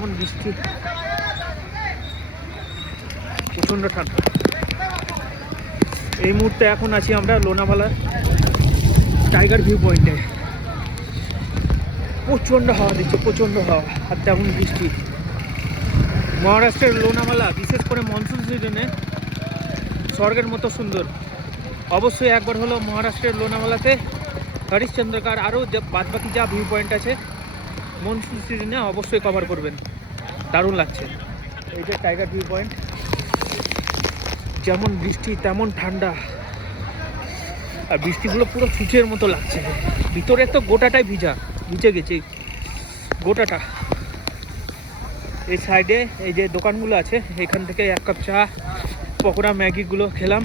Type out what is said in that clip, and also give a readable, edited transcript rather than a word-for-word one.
যেমন বৃষ্টি, প্রচণ্ড ঠান্ডা। এই মুহূর্তে এখন আছি আমরা লোনাভালার টাইগার ভিউ পয়েন্টে। প্রচণ্ড হাওয়া দিচ্ছে, প্রচণ্ড হাওয়া, আর তেমন বৃষ্টি। মহারাষ্ট্রের লোনাভালা বিশেষ করে মনসুন সিজনে স্বর্গের মতো সুন্দর। অবশ্যই একবার হলো মহারাষ্ট্রের লোনাভালাতে হরিশ্চন্দ্রকার আরও বাদবাকি যা ভিউ পয়েন্ট আছে মনসুন সিজনে অবশ্যই কভার করবেন, দারুণ লাগছে। এই যে টাইগার ভিউ পয়েন্ট, যেমন বৃষ্টি তেমন ঠান্ডা, আর বৃষ্টিগুলো পুরো সূচের মতো লাগছে। ভিতরে তো গোটাটাই ভিজে গেছে গোটাটা। এই সাইডে এই যে দোকানগুলো আছে, এখান থেকে 1 কাপ চা, পকোড়া, ম্যাগিগুলো খেলাম।